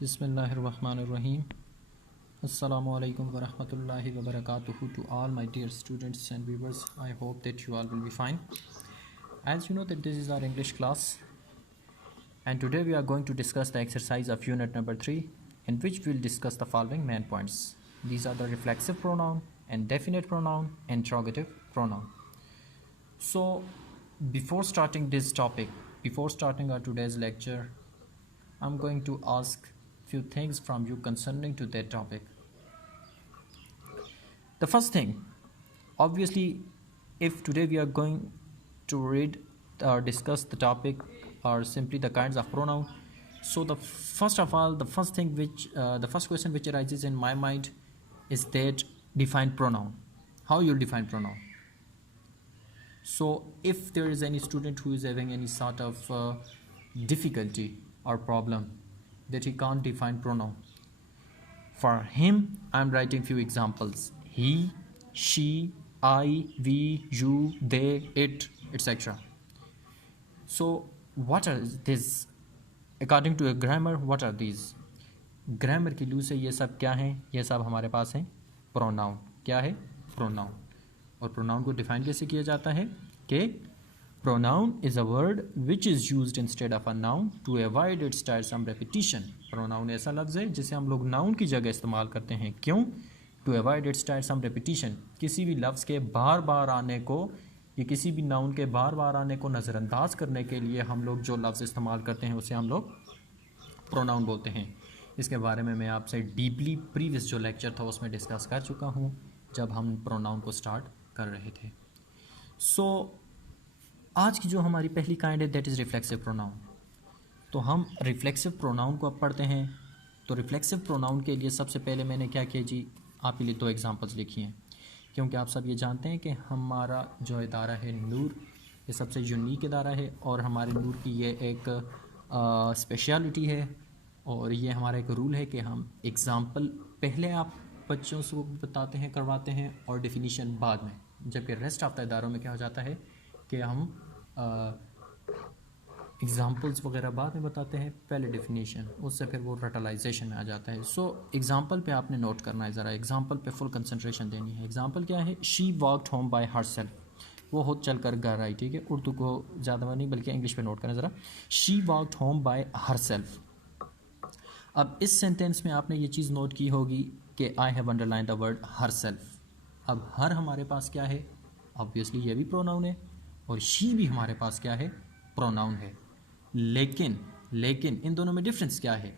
Bismillahirrahmanirrahim. Assalamu alaikum wa rahmatullahi wa barakatuhu to all my dear students and viewers. I hope that you all will be fine. As you know that this is our English class, and today we are going to discuss the exercise of unit number 3, in which we will discuss the following main points. These are the reflexive pronoun, indefinite pronoun, interrogative pronoun. So before starting this topic, before starting our today's lecture, I'm going to ask few things from you concerning to that topic. The first thing, obviously, if today we are going to read or discuss the topic or simply the kinds of pronoun, so the first question which arises in my mind is that define pronoun. How you'll define pronoun? So if there is any student who is having any sort of difficulty or problem that he can't define pronoun, for him I'm writing few examples: he, she, I, we, you, they, it, etc. So what are these? According to a grammar, what are these? Grammar की लू से ये सब क्या हैं? ये सब हमारे पास हैं प्रोनाउन. क्या है? प्रोनाउन. और प्रोनाउन को डिफाइन कैसे किया जाता है कि pronoun is a word which is used instead of a noun to avoid its tiresome repetition. pronoun ऐसा लफ्ज़ है जिसे हम लोग noun की जगह इस्तेमाल करते हैं. क्यों? To avoid its tiresome repetition. किसी भी लफ्ज़ के बार बार आने को या किसी भी noun के बार बार आने को नज़रअंदाज करने के लिए हम लोग जो लफ्ज़ इस्तेमाल करते हैं उसे हम लोग pronoun बोलते हैं. इसके बारे में मैं आपसे डीपली प्रीवियस जो लेक्चर था उसमें डिस्कस कर चुका हूँ जब हम pronoun को स्टार्ट कर रहे थे. सो आज की जो हमारी पहली काइंड है दैट इज़ रिफ्लेक्सिव प्रोनाउन. तो हम रिफ्लेक्सिव प्रोनाउन को अब पढ़ते हैं. तो रिफ्लेक्सिव प्रोनाउन के लिए सबसे पहले मैंने क्या किया जी, आपके लिए 2 एग्जांपल्स लिखी हैं, क्योंकि आप सब ये जानते हैं कि हमारा जो इदारा है नूर, ये सबसे यूनिक इदारा है और हमारे नूर की ये एक स्पेशलिटी है और ये हमारा एक रूल है कि हम एग्ज़ाम्पल पहले आप बच्चों से बताते हैं, करवाते हैं और डेफिनीशन बाद में, जबकि रेस्ट ऑफ द इदारों में क्या हो जाता है कि हम एग्ज़ाम्पल्स वगैरह बाद में बताते हैं, पहले डेफिनेशन, उससे फिर वो रटलाइजेशन में आ जाता है. सो एग्ज़ाम्पल पे आपने नोट करना है, ज़रा एग्ज़ाम्पल पे फुल कंसंट्रेशन देनी है. एग्ज़ाम्पल क्या है? She walked home by herself. वो खुद चल कर घर आई. ठीक है, उर्दू को ज़्यादा नहीं बल्कि इंग्लिश पे नोट करें ज़रा. She walked home by herself. अब इस सेंटेंस में आपने ये चीज़ नोट की होगी कि I have underline the word herself. अब हर हमारे पास क्या है? ऑब्वियसली ये भी प्रोनाउन है और शी भी हमारे पास क्या है? प्रोनाउन है. लेकिन इन दोनों में डिफरेंस क्या है?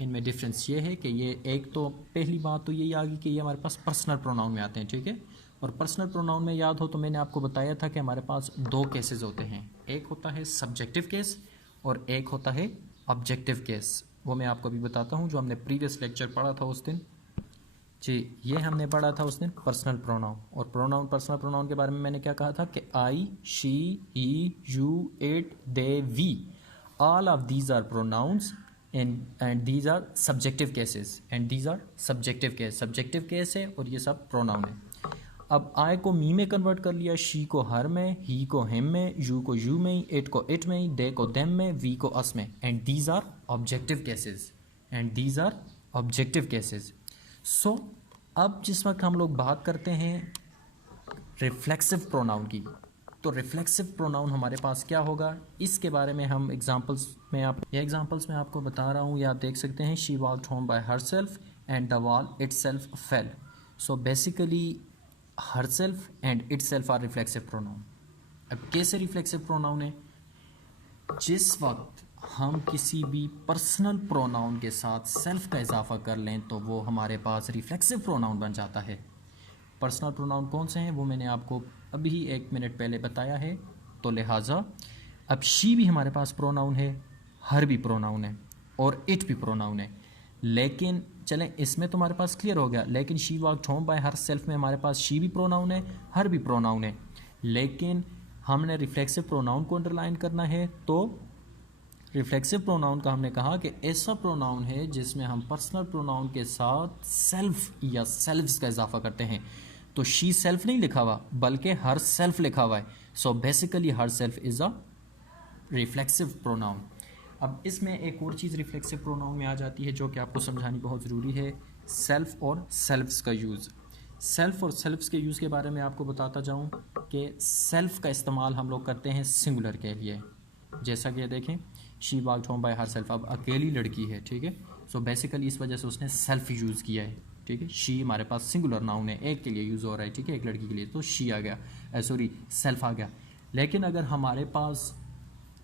इनमें डिफरेंस ये है कि ये एक तो पहली बात तो यही आ गई कि ये हमारे पास पर्सनल प्रोनाउन में आते हैं. ठीक है, और पर्सनल प्रोनाउन में याद हो तो मैंने आपको बताया था कि हमारे पास 2 केसेस होते हैं. एक होता है सब्जेक्टिव केस और एक होता है ऑब्जेक्टिव केस. वो मैं आपको अभी बताता हूँ, जो हमने प्रीवियस लेक्चर पढ़ा था उस दिन जी. ये हमने पढ़ा था उस दिन पर्सनल प्रोनाउन. और पर्सनल प्रोनाउन के बारे में मैंने क्या कहा था कि I, she, he, you, it, they, we, all of these are pronouns and these are subjective cases. Subjective case है और ये सब प्रोनाउन है. अब आई को मी में कन्वर्ट कर लिया, शी को हर में, ही को हिम में, यू को यू में, इट को इट में, दे को देम में, वी को अस में. And these are objective cases. So अब जिस वक्त हम लोग बात करते हैं रिफ्लेक्सिव प्रोनाउन की, तो रिफ्लेक्सिव प्रोनाउन हमारे पास क्या होगा इसके बारे में हम एग्जांपल्स में आपको बता रहा हूँ, या आप देख सकते हैं. She walked home by herself and the wall itself fell. So basically herself and itself are reflexive pronoun. अब कैसे रिफ्लेक्सिव प्रोनाउन है? जिस वक्त हम किसी भी पर्सनल प्रोनाउन के साथ सेल्फ का इजाफा कर लें तो वो हमारे पास रिफ्लेक्सिव प्रोनाउन बन जाता है. पर्सनल प्रोनाउन कौन से हैं वो मैंने आपको अभी 1 मिनट पहले बताया है. तो लिहाजा अब शी भी हमारे पास प्रोनाउन है, हर भी प्रोनाउन है और इट भी प्रोनाउन है. लेकिन चलें, इसमें तो हमारे पास क्लियर हो गया. लेकिन she walked home bye her self में हमारे पास शी भी प्रोनाउन है, हर भी प्रोनाउन है. लेकिन हमने रिफ्लेक्सिव प्रोनाउन को अंडरलाइन करना है. तो रिफ्लेक्सिव प्रोनाउन का हमने कहा कि ऐसा प्रोनाउन है जिसमें हम पर्सनल प्रोनाउन के साथ सेल्फ या सेल्फ्स का इजाफा करते हैं. तो शी सेल्फ नहीं लिखा हुआ बल्कि हर सेल्फ लिखा हुआ है. So basically her self is a reflexive pronoun. अब इसमें एक और चीज़ रिफ्लेक्सिव प्रोनाउन में आ जाती है जो कि आपको समझानी बहुत ज़रूरी है, सेल्फ और सेल्फ्स का यूज़। सेल्फ और सेल्फ्स के यूज़ के बारे में आपको बताता जाऊं कि सेल्फ का इस्तेमाल हम लोग करते हैं सिंगुलर के लिए, जैसा कि देखें she walked home bye her self, अब अकेली लड़की है, ठीक है। सो बेसिकली इस वजह से उसने सेल्फ यूज़ किया है, ठीक है। शी हमारे पास सिंगुलर नाउन है, एक के लिए यूज़ हो रहा है, ठीक है, एक लड़की के लिए, तो शी आ गया, सॉरी सेल्फ आ गया। लेकिन अगर हमारे पास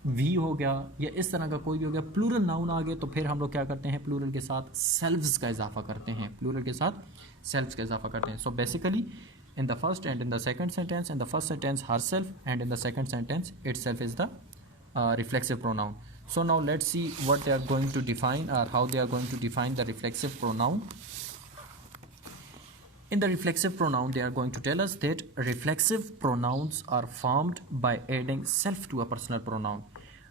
वी हो गया या इस तरह का कोई भी हो गया, प्लूरल नाउन आ गए, तो फिर हम लोग क्या करते हैं, प्लूरल के साथ सेल्फ्स का इजाफा करते हैं, प्लूरल के साथ सेल्फ्स का इजाफा करते हैं। So basically in the first and in the second sentence, in the first sentence herself and in the second sentence itself is the reflexive pronoun. So now let's see what they are going to define or how they are going to define the reflexive pronoun. In the reflexive pronoun they are going to tell us that reflexive pronouns are formed by adding self to a personal pronoun.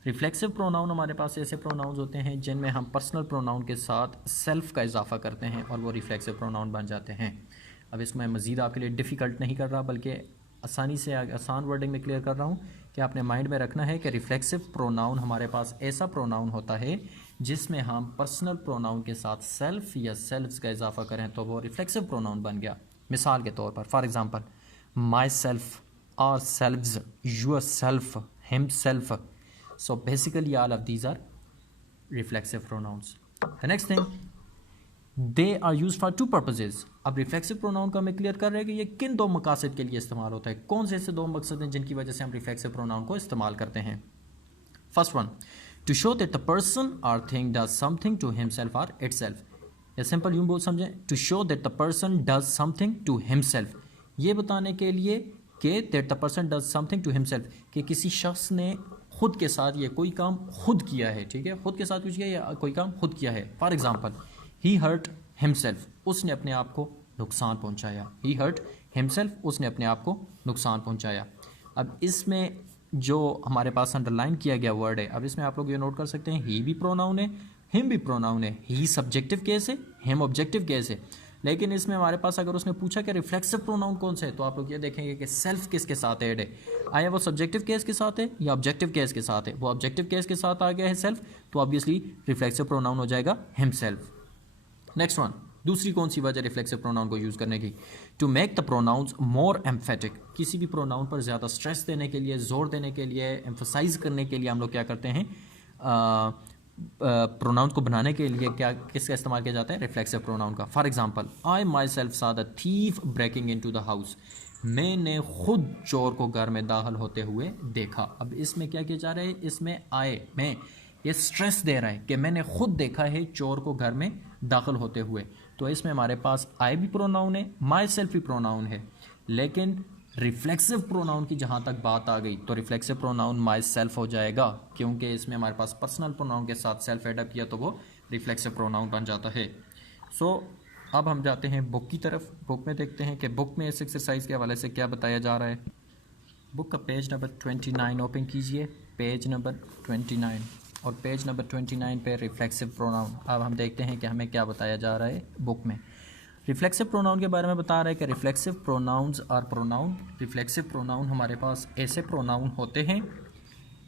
Reflexive pronoun हमारे पास ऐसे pronouns होते हैं जिनमें हम personal pronoun के साथ self का इजाफा करते हैं और वो रिफ्लेक्सिव प्रोनाउन बन जाते हैं। अब इसको मैं मज़ीद आपके लिए डिफ़िकल्ट नहीं कर रहा, बल्कि आसानी से आसान वर्डिंग में क्लियर कर रहा हूँ कि आपने माइंड में रखना है कि रिफ्लेक्सिव प्रोनाउन हमारे पास ऐसा प्रोनाउन होता है जिसमें हम पर्सनल प्रोनाउन के साथ सेल्फ या सेल्फ्स का इजाफा करें तो वो रिफ्लेक्सिव प्रोनाउन बन गया। मिसाल के तौर पर, for example, myself, ourselves, yourself, himself. So basically all of these are reflexive pronouns. The next thing, they are used for two purposes. अब reflexive pronoun का मैं clear कर रहे हैं कि ये किन दो मकासद के लिए इस्तेमाल होता है, कौन से ऐसे दो मकसद हैं जिनकी वजह से हम reflexive pronoun को इस्तेमाल करते हैं। First one, to show that the person or thing does something to himself or itself. या सिंपल यूँ बोल समझें, to show that the person does something to himself, ये बताने के लिए कि that the person does something to himself, कि किसी शख्स ने खुद के साथ ये कोई काम खुद किया है, ठीक है, खुद के साथ कुछ किया या कोई काम खुद किया है। For example, he hurt himself, उसने अपने आप को नुकसान पहुंचाया। ही हर्ट हिमसेल्फ, उसने अपने आप को नुकसान पहुंचाया। अब इसमें जो हमारे पास अंडरलाइन किया गया वर्ड है, अब इसमें आप लोग ये नोट कर सकते हैं, ही भी प्रोनाउन है, हिम भी प्रोनाउन है, ही सब्जेक्टिव केस है, हिम ऑब्जेक्टिव केस है। लेकिन इसमें हमारे पास अगर उसने पूछा कि रिफ्लेक्सिव प्रोनाउन कौन सा है, तो आप लोग ये देखेंगे कि सेल्फ किसके साथ ऐड है, आया वो सब्जेक्टिव केस के साथ है या ऑब्जेक्टिव केस के साथ है। वो ऑब्जेक्टिव केस के साथ आ गया है सेल्फ, तो ऑब्वियसली रिफ्लेक्सिव प्रोनाउन हो जाएगा हिमसेल्फ। नेक्स्ट वन, दूसरी कौन सी वजह रिफ्लेक्सिव प्रोनाउन को यूज़ करने की, to make the pronouns more emphatic, किसी भी प्रोनाउन पर ज़्यादा स्ट्रेस देने के लिए, जोर देने के लिए, एम्फोसाइज करने के लिए हम लोग क्या करते हैं, प्रोनाउन को बनाने के लिए क्या किसका इस्तेमाल किया जाता है, रिफ्लेक्सिव प्रोनाउन का। For example, I myself saw the thief breaking into the house, मैंने खुद चोर को घर में दाखिल होते हुए देखा। अब इसमें क्या किया जा रहा है, इसमें आए में ये स्ट्रेस दे रहा है कि मैंने खुद देखा है चोर को घर में दाखिल होते हुए, तो इसमें हमारे पास आई भी प्रोनाउन है, माई सेल्फ भी प्रोनाउन है। लेकिन रिफ्लेक्सिव प्रोनाउन की जहाँ तक बात आ गई तो रिफ्लेक्सिव प्रोनाउन माई सेल्फ हो जाएगा, क्योंकि इसमें हमारे पास पर्सनल प्रोनाउन के साथ सेल्फ एडअप किया तो वो रिफ्लेक्सिव प्रोनाउन बन जाता है। सो अब हम जाते हैं बुक की तरफ। बुक में देखते हैं कि बुक में इस एक्सरसाइज के हवाले से क्या बताया जा रहा है। बुक का पेज नंबर 29 ओपन कीजिए, पेज नंबर 29, और पेज नंबर 29 पे रिफ्लेक्सिव प्रोनाउन। अब हम देखते हैं कि हमें क्या बताया जा रहा है बुक में। रिफ्लेक्सिव प्रोनाउन के बारे में बता रहा है कि reflexive pronouns are pronoun, reflexive pronoun हमारे पास ऐसे प्रोनाउन होते हैं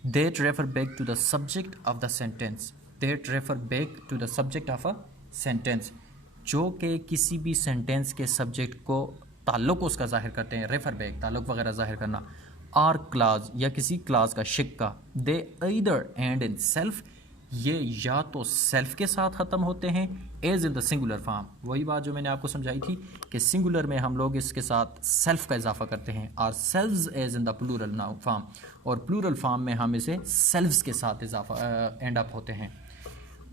that refer back to the subject of the sentence, that refer back to the subject of a sentence, जो कि किसी भी सेंटेंस के सब्जेक्ट को ताल्लुक उसका जाहिर करते हैं, रेफर बैक ताल्लुक वगैरह जाहिर करना। आर क्लास या किसी क्लास का शिक्का, they either end in self, ये या तो सेल्फ के साथ ख़त्म होते हैं as in the singular form. वही बात जो मैंने आपको समझाई थी कि सिंगुलर में हम लोग इसके साथ सेल्फ का इजाफा करते हैं, ourselves as in the plural now form, और प्लूरल फॉर्म में हम इसे सेल्व्स के साथ इजाफा एंड अप होते हैं।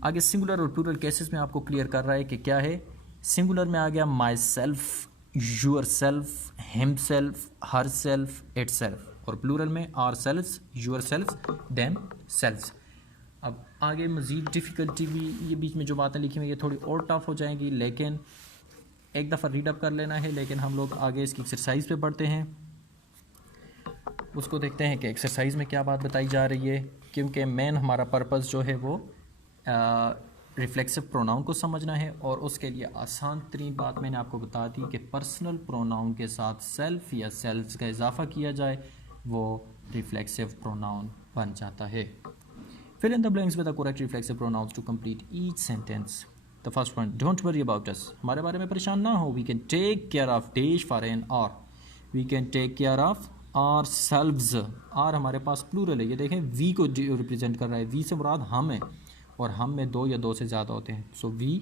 आगे सिंगुलर और प्लूरल केसेस में आपको क्लियर कर रहा है कि क्या है। सिंगुलर में आ गया myself, yourself, himself, herself, itself, और प्लूरल में ourselves, yourself, themselves. अब आगे मज़ीद डिफ़िकल्टी भी, ये बीच में जो बातें लिखी हुई ये थोड़ी और टफ हो जाएंगी, लेकिन एक दफ़ा रीडअप कर लेना है। लेकिन हम लोग आगे इसकी एक्सरसाइज पे बढ़ते हैं, उसको देखते हैं कि एक्सरसाइज में क्या बात बताई जा रही है, क्योंकि मेन हमारा पर्पस जो है वो रिफ्लेक्सिव प्रोनाउन को समझना है, और उसके लिए आसान तरीन बात मैंने आपको बता दी कि पर्सनल प्रोनाउन के साथ सेल्फ या सेल्फ्स का इजाफा किया जाए वो रिफ्लेक्सिव प्रोनाउन बन जाता है। Fill in the blanks with the correct reflexive pronouns to complete each sentence. The first one, don't worry about us. हमारे बारे में परेशान ना हो. We can take care of dash for an or. We can take care of ourselves. R हमारे पास plural है. ये देखें we को रिप्रेजेंट कर रहा है. we से मुराद हम है और हम में दो या दो से ज़्यादा होते हैं. सो we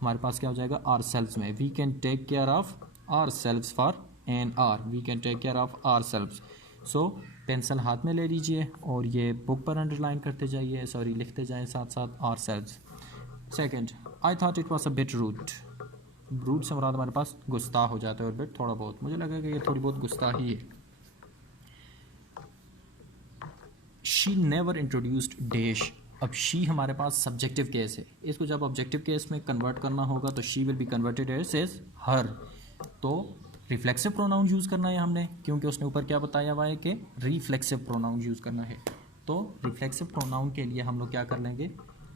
हमारे पास क्या हो जाएगा ourselves में. We can take care of ourselves for an or. We can take care of ourselves. So pencil हाथ में ले लीजिए और ये बुक पर अंडरलाइन करते जाइए, सॉरी लिखते जाएं साथ साथ ourselves. Second, I thought it was a bit rude. Rude से मुराद हमारे पास गुस्ताह हो जाता है और बिट थोड़ा बहुत. मुझे लगा कि ये थोड़ी बहुत गुस्ताही है. She never introduced dash. अब शी हमारे पास सब्जेक्टिव केस है. इसको जब ऑब्जेक्टिव केस में कन्वर्ट करना होगा तो she will be converted as her. तो रिफ्लेक्सिव प्रोनाउन यूज़ करना है हमने, क्योंकि उसने ऊपर क्या बताया हुआ है कि रिफ्लेक्सिव प्रोनाउन यूज़ करना है. तो रिफ्लेक्सिव प्रोनाउन के लिए हम लोग क्या कर लेंगे,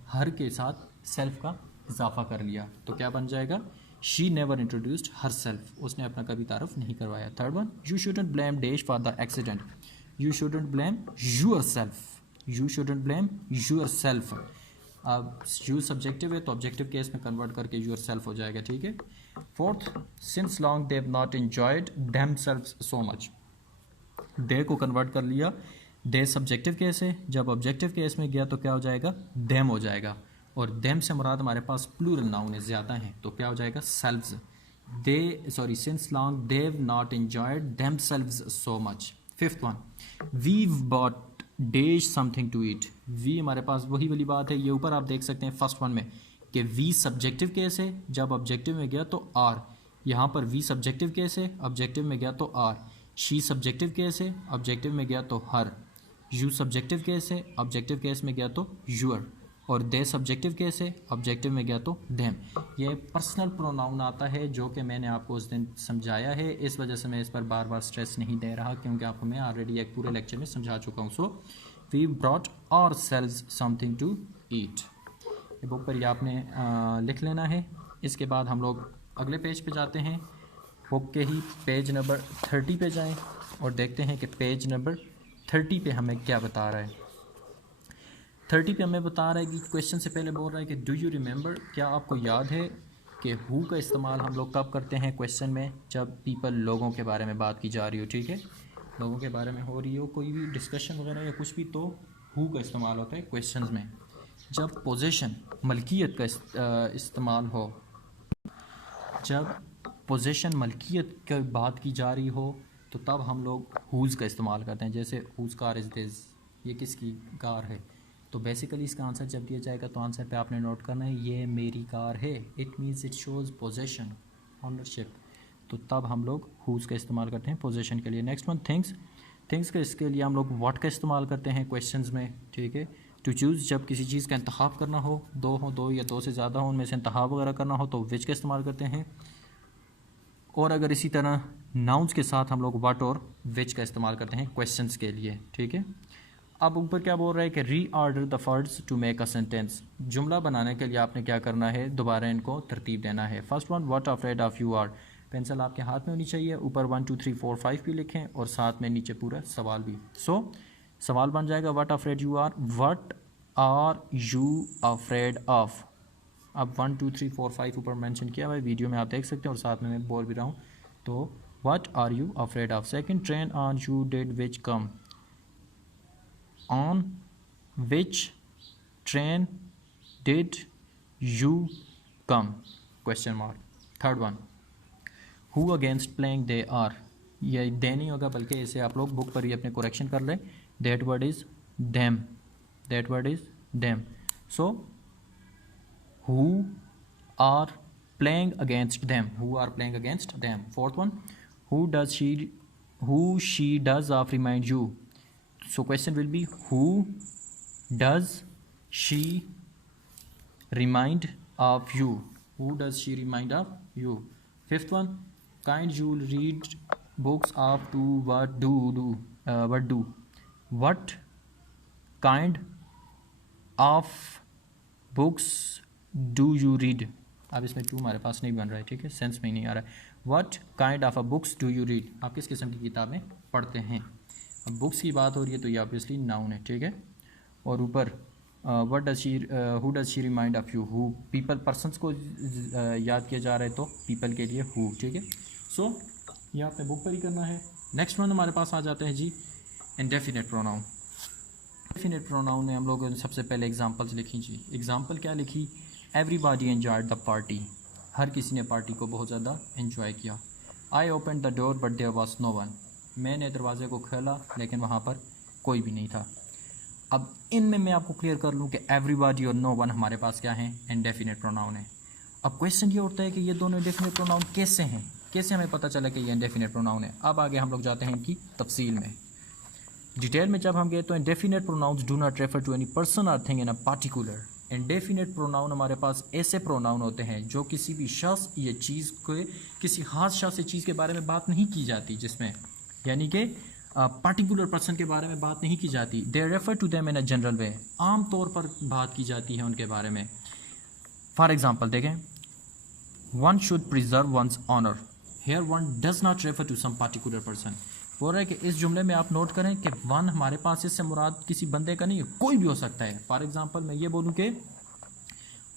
हर के साथ सेल्फ का इजाफा कर लिया. तो क्या बन जाएगा, she never introduced herself. उसने अपना कभी तारफ़ नहीं करवाया. Third one, you shouldn't blame dash for the accident. You shouldn't blame yourself. You shouldn't blame yourself. अब यू सब्जेक्टिव है तो ऑब्जेक्टिव केस में कन्वर्ट करके यूर सेल्फ हो जाएगा. ठीक है. Fourth, since long they have not enjoyed themselves so much. They को कन्वर्ट कर लिया. दे सब्जेक्टिव केस है. जब ऑब्जेक्टिव केस में गया तो क्या हो जाएगा, देम हो जाएगा. और देम से मुराद हमारे पास प्लूरल नाउन है, ज़्यादा हैं, तो क्या हो जाएगा, selves. They sorry since long they have not enjoyed themselves so much. Fifth one, we bought dash something to eat. We हमारे पास वही वाली बात है. ये ऊपर आप देख सकते हैं फर्स्ट वन में कि वी सब्जेक्टिव केस है. जब ऑब्जेक्टिव में गया तो आर. यहाँ पर वी सब्जेक्टिव केस है, ऑब्जेक्टिव में गया तो आर. शी सब्जेक्टिव केस है, ऑब्जेक्टिव में गया तो हर. यू सब्जेक्टिव केस है, ऑब्जेक्टिव केस में गया तो यूर. और दे सब्जेक्टिव केस है, ऑब्जेक्टिव में गया तो देम. ये पर्सनल प्रोनाउन आता है जो कि मैंने आपको उस दिन समझाया है. इस वजह से मैं इस पर बार बार स्ट्रेस नहीं दे रहा, क्योंकि आपको मैं ऑलरेडी एक पूरे लेक्चर में समझा चुका हूँ. So we brought ourselves something to eat. ये बुक पर ये आपने लिख लेना है. इसके बाद हम लोग अगले पेज पे जाते हैं. बुक के ही पेज नंबर 30 पे जाएं और देखते हैं कि पेज नंबर 30 पे हमें क्या बता रहा है. 30 पे हमें बता रहा है कि क्वेश्चन से पहले बोल रहा है कि डू यू रिमेंबर, क्या आपको याद है कि हु का इस्तेमाल हम लोग कब करते हैं क्वेश्चन में, जब पीपल लोगों के बारे में बात की जा रही हो. ठीक है, लोगों के बारे में हो रही हो कोई भी डिस्कशन वगैरह या कुछ भी, तो हु का इस्तेमाल होता है क्वेश्चन में. जब पोजेशन मलकियत का इस्तेमाल हो, जब पोजेशन मलकियत की बात की जा रही हो, तो तब हम लोग हुज़ का इस्तेमाल करते हैं. जैसे हुज़ कार इज़ दिस, ये किसकी कार है. तो बेसिकली इसका आंसर जब दिया जाएगा तो आंसर पे आपने नोट करना है ये मेरी कार है. It means it shows possession, ownership. तो तब हम लोग हुज़ का इस्तेमाल करते हैं पोजेशन के लिए. Next one, things. थिंग्स का इसके लिए हम लोग व्हाट का इस्तेमाल करते हैं क्वेश्चंस में. ठीक है. टू चूज़, जब किसी चीज़ का इंतखाब करना हो, दो या दो से ज़्यादा हो, उनमें से इंतखाब वगैरह करना हो तो विच का इस्तेमाल करते हैं. और अगर इसी तरह नाउन्स के साथ हम लोग व्हाट और विच का इस्तेमाल करते हैं क्वेश्चंस के लिए. ठीक है. अब ऊपर क्या बोल रहा है कि reorder the words to make a sentence. जुमला बनाने के लिए आपने क्या करना है, दोबारा इनको तरतीब देना है. First one, what afraid of you are. Pencil आपके हाथ में होनी चाहिए. ऊपर 1 2 3 4 5 भी लिखें और साथ में नीचे पूरा सवाल भी. सो सवाल बन जाएगा what afraid you are. What are you afraid of. अब 1 2 3 4 5 ऊपर मेंशन किया हुआ है, वीडियो में आप देख सकते हैं और साथ में मैं बोल भी रहा हूँ. तो what are you afraid of. Second, train on you did which come. On which train did you come? Question mark. Third one, who against playing they are. ये they नहीं होगा बल्कि इसे आप लोग बुक पर ही अपने करेक्शन कर लें. That word is them. That word is them. So who are playing against them. Who are playing against them. Fourth one, who she does of remind you. So question will be who does she remind of you. Who does she remind of you. Fifth one, kind you'll read books of to what do. What kind of books do you read. अब इसमें to हमारे पास नहीं बन रहा है. ठीक है, sense में ही नहीं आ रहा है. What kind of a books do you read. आप किस किस्म की किताबें पढ़ते हैं. अब बुक्स की बात हो रही है तो ये ऑब्वियसली नाउन है. ठीक है. और ऊपर what does she who does she remind of you, who people persons को याद किया जा रहा है तो पीपल के लिए हु, ठीक है। सो ये आपने बुक पर ही करना है। नेक्स्ट वन हमारे पास आ जाते हैं जी इंडेफिनिट प्रोनाउन। इंडेफिनिट प्रोनाउन में हम लोगों ने सबसे पहले एग्जांपल्स लिखी जी। एग्जांपल क्या लिखी, एवरीबॉडी एंजॉयड द पार्टी, हर किसी ने पार्टी को बहुत ज़्यादा एंजॉय किया। I open the door but there was no one, मैंने दरवाजे को खोला लेकिन वहाँ पर कोई भी नहीं था। अब इनमें मैं आपको क्लियर कर लूँ कि एवरीबॉडी और नो वन हमारे पास क्या है, इंडेफिनिट प्रोनाउन है। अब क्वेश्चन ये उठता है कि ये दोनों इंडेफिनिट प्रोनाउन कैसे हैं, कैसे हमें पता चला कि ये इंडेफिनिट प्रोनाउन है। अब आगे हम लोग जाते हैं इनकी तफसील में, डिटेल में जब हम गए तो indefinite pronouns do not refer to any person और thing in a particular. Indefinite pronoun हमारे पास ऐसे प्रोनाउन होते हैं जो किसी भी शख्स या चीज़ को, किसी खास शख्स या चीज़ के बारे में बात नहीं की जाती, जिसमें यानी कि पार्टिकुलर पर्सन के बारे में बात नहीं की जाती। They refer to them in a general way, आम तौर पर बात की जाती है उनके बारे में। फॉर एग्जाम्पल देखें, one should preserve one's honour, here one does not refer to some particular person. बोल रहा है कि इस जुमले में आप नोट करें कि वन हमारे पास इससे मुराद किसी बंदे का नहीं है, कोई भी हो सकता है। फॉर एग्जांपल मैं ये बोलूँ कि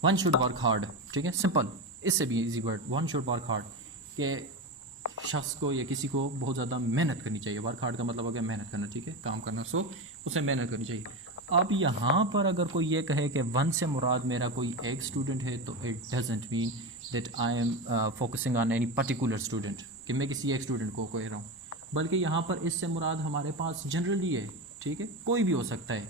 वन शुड वर्क हार्ड, ठीक है, सिंपल, इससे भी easy word, one should work hard, कि शख्स को या किसी को बहुत ज़्यादा मेहनत करनी चाहिए। वर्क हार्ड का मतलब हो गया मेहनत करना, ठीक है, काम करना, सो उसे मेहनत करनी चाहिए। अब यहाँ पर अगर कोई ये कहे कि वन से मुराद मेरा कोई एक स्टूडेंट है, तो it doesn't mean that I am focusing on any particular student, कि मैं किसी एक स्टूडेंट को कह रहा हूँ, बल्कि यहाँ पर इससे मुराद हमारे पास जनरली है, ठीक है, कोई भी हो सकता है।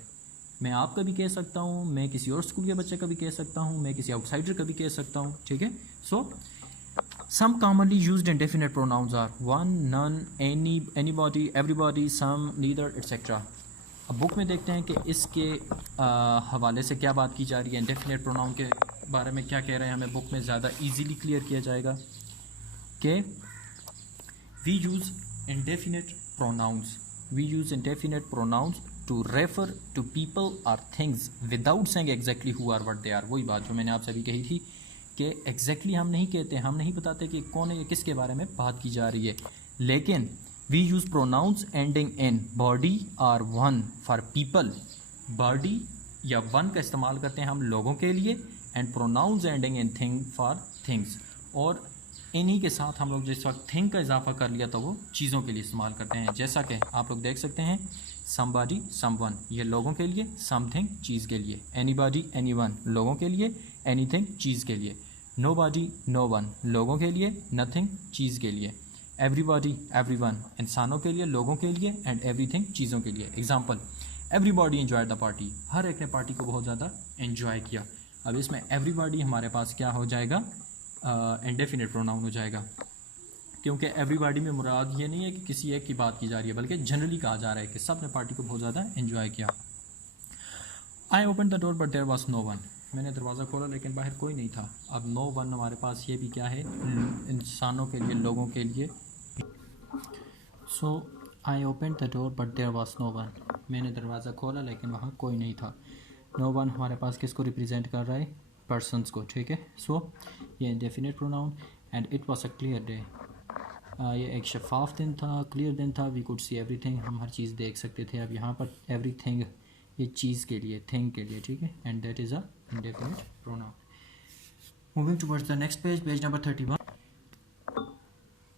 मैं आपका भी कह सकता हूँ, मैं किसी और स्कूल के बच्चे का भी कह सकता हूँ, मैं किसी आउटसाइडर का भी कह सकता हूँ, ठीक है। So some commonly used indefinite pronouns are one, none, any, anybody, everybody, some, neither, etcetera. अब बुक में देखते हैं कि इसके हवाले से क्या बात की जा रही है, इंडेफिनिट प्रोनाउन के बारे में क्या कह रहे हैं, हमें बुक में ज़्यादा ईजीली क्लियर किया जाएगा कि we use indefinite pronouns, we use indefinite pronouns to refer to people or things without saying exactly who or what they are। वही बात जो मैंने आपसे अभी कही थी कि exactly हम नहीं कहते, हम नहीं बताते कि कौन है या किसके बारे में बात की जा रही है, लेकिन we use pronouns ending in body or one for people, body या one का इस्तेमाल करते हैं हम लोगों के लिए, and pronouns ending in thing for things, और इन्हीं के साथ हम लोग जिस वक्त थिंग का इजाफा कर लिया तो वो चीज़ों के लिए इस्तेमाल करते हैं। जैसा कि आप लोग देख सकते हैं, समबॉडी, समवन, ये लोगों के लिए, समथिंग चीज़ के लिए, एनीबॉडी, एनीवन लोगों के लिए, एनीथिंग चीज़ के लिए, नोबॉडी, नोवन लोगों के लिए, नथिंग चीज़ के लिए, एवरीबॉडी, एवरीवन इंसानों के लिए, लोगों के लिए, एंड एवरीथिंग चीज़ों के लिए। Example, everybody enjoy the party, हर एक ने पार्टी को बहुत ज़्यादा एंजॉय किया। अब इसमें एवरीबॉडी हमारे पास क्या हो जाएगा, इंडेफिनिट प्रोनाउन हो जाएगा, क्योंकि एवरीबॉडी में मुराद ये नहीं है कि किसी एक की बात की जा रही है, बल्कि जनरली कहा जा रहा है कि सब ने पार्टी को बहुत ज़्यादा एंजॉय किया। I open the door but there was no one, मैंने दरवाज़ा खोला लेकिन बाहर कोई नहीं था। अब नो वन हमारे पास ये भी क्या है, इंसानों के लिए, लोगों के लिए। So I open the door but there was no one, मैंने दरवाज़ा खोला लेकिन वहाँ कोई नहीं था। नो वन हमारे पास किसको रिप्रेजेंट कर रहा है, पर्सनस को, ठीक है। सो ये indefinite pronoun, and it was a clear day, ये एक शफाफ दिन था, क्लियर दिन था, वी कुड सी एवरीथिंग, हम हर चीज़ देख सकते थे। अब यहाँ पर एवरीथिंग ये चीज़ के लिए, थिंग के लिए, ठीक है, and that is a indefinite pronoun. Moving towards the next page, page number 31।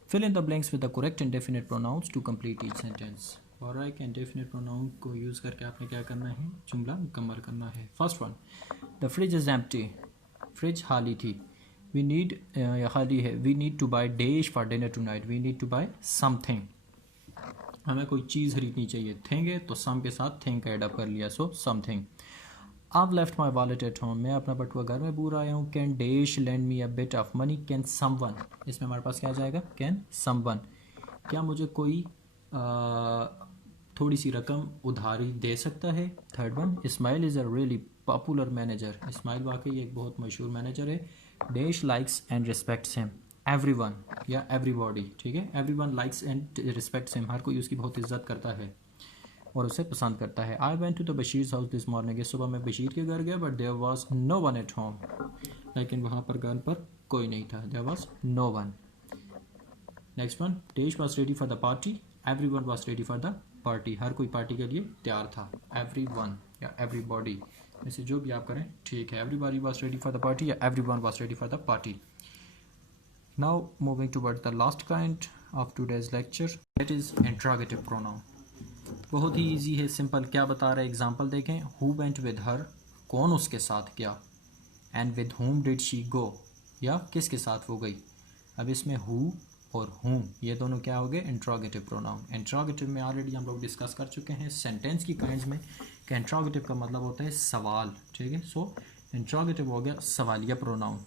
Fill in the blanks with the correct indefinite pronouns to complete each sentence. और है कि इंडेफिनिट प्रोनाउन को यूज़ करके आपने क्या करना है, जुमला मुकम्मल करना है। First one, the fridge is empty, fridge खाली थी। वी नीड, खाली है, we need to buy dish for dinner tonight, we need to buy something, हमें कोई चीज़ खरीदनी चाहिए, थिंग है तो सम के साथ थिंग का एड अप कर लिया, so something. I've left my wallet at home, मैं अपना बटुआ घर में भूल आया हूँ। Can dash lend me a bit of money, can someone, इसमें हमारे पास क्या आ जाएगा, कैन समवन, क्या मुझे कोई थोड़ी सी रकम उधारी दे सकता है। Third one, Ismail is a really popular manager, Ismail वाकई एक बहुत मशहूर मैनेजर है। Dash likes and respects him, everyone या एवरीबॉडी, ठीक है, everyone likes and respects him, हर कोई उसकी बहुत इज्जत करता है और उसे पसंद करता है। I went to the Bashir house this morning, इस सुबह मैं बशीर के घर गया, but there was no one at home, लेकिन वहाँ पर घर पर कोई नहीं था, there was no one. Next one, dash was ready for the party, everyone was ready for the party, हर कोई पार्टी के लिए तैयार था। एवरीवन या एवरीबॉडी में से जो भी आप करें ठीक है. Everybody was ready for the party या everyone was ready for the party. Now moving toward the last kind of today's lecture, that is interrogative pronoun. बहुत ही इजी है, सिंपल. क्या बता रहे हैं, एग्जांपल देखें. हु वेंट विद हर, कौन उसके साथ गया. And with whom did she go, या किसके साथ वो गई. अब इसमें हु और हुम ये दोनों क्या हो गए, इंट्रोगेटिव प्रोनाउन. इंट्रोगेटिव में ऑलरेडी हम लोग डिस्कस कर चुके हैं सेंटेंस की काइंड्स में कि इंट्रोगेटिव का मतलब होता है सवाल. ठीक है, सो इंट्रोगेटिव हो गया सवालिया प्रोनाउन.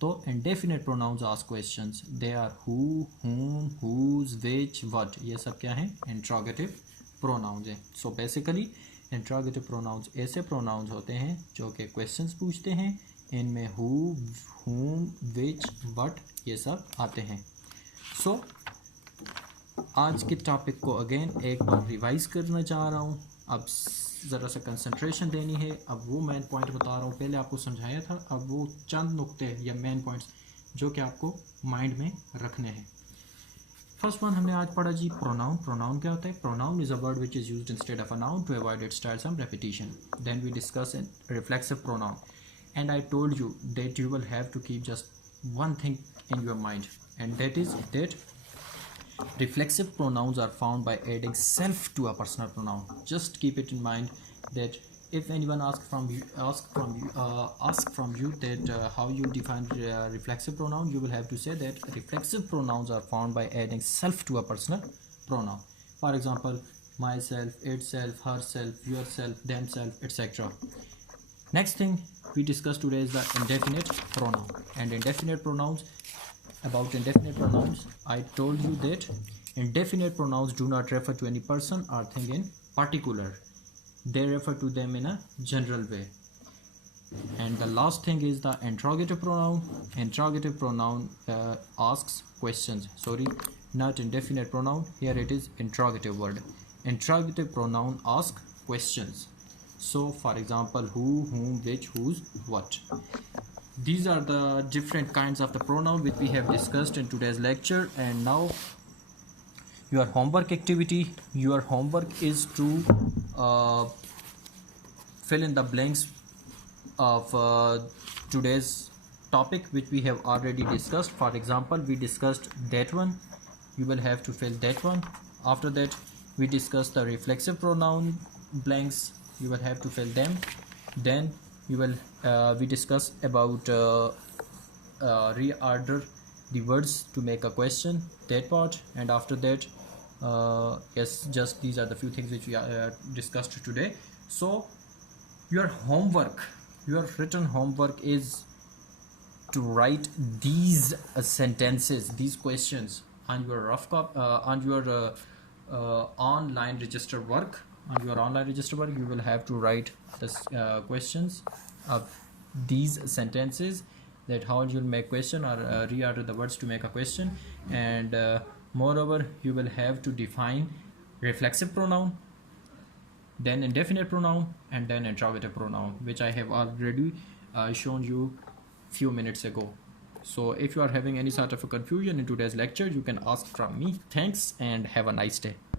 तो indefinite pronouns ask questions, they are who, whom, whose, which, what. ये सब क्या है, इंट्रोगेटिव प्रोनाउंस हैं. सो बेसिकली इंट्रोगेटिव प्रोनाउंस ऐसे प्रोनाउंस होते हैं जो कि क्वेश्चंस पूछते हैं. इनमें हु, हुम, विच, व्हाट ये सब आते हैं. सो आज के टॉपिक को अगेन एक बार रिवाइज करना चाह रहा हूँ. अब ज़रा सा कंसंट्रेशन देनी है. अब वो मेन पॉइंट बता रहा हूँ, पहले आपको समझाया था. अब वो चंद नुक्ते या मेन पॉइंट्स जो कि आपको माइंड में रखने हैं. फर्स्ट वन हमने आज पढ़ा जी, प्रोनाउन. प्रोनाउन क्या होता है. Pronoun is a word which is used instead of a noun to avoid its tiresome repetition. Then we discuss in reflexive pronoun, and I told you that you will have to keep just one thing in your mind, and that is that reflexive pronouns are found by adding self to a personal pronoun. Just keep it in mind that if anyone asks from you that how you define reflexive pronoun, you will have to say that reflexive pronouns are found by adding self to a personal pronoun. For example, myself, itself, herself, yourself, themself, etc. Next thing we discussed today is the indefinite pronoun. And indefinite pronouns, about indefinite pronouns, I told you that indefinite pronouns do not refer to any person or thing in particular. They refer to them in a general way. And the last thing is the interrogative pronoun. Interrogative pronoun asks questions. Sorry, not indefinite pronoun. Here it is interrogative word. Interrogative pronoun asks questions. So for example, who, whom, which, whose, what. These are the different kinds of the pronoun which we have discussed in today's lecture. And now your homework activity, your homework is to fill in the blanks of today's topic which we have already discussed. For example, we discussed that one, you will have to fill that one. After that we discussed the reflexive pronoun blanks, you will have to fill them. Then you will we discuss about reorder the words to make a question, that part. And after that yes, just these are the few things which we discussed today. So your homework, your written homework is to write these sentences, these questions on your rough on your online register work. On your online register work, you will have to write the questions of these sentences, that how you'll make question or reorder the words to make a question. And moreover, you will have to define reflexive pronoun, then indefinite pronoun, and then interrogative pronoun, which I have already shown you few minutes ago. So if you are having any sort of a confusion in today's lecture, you can ask from me. Thanks and have a nice day.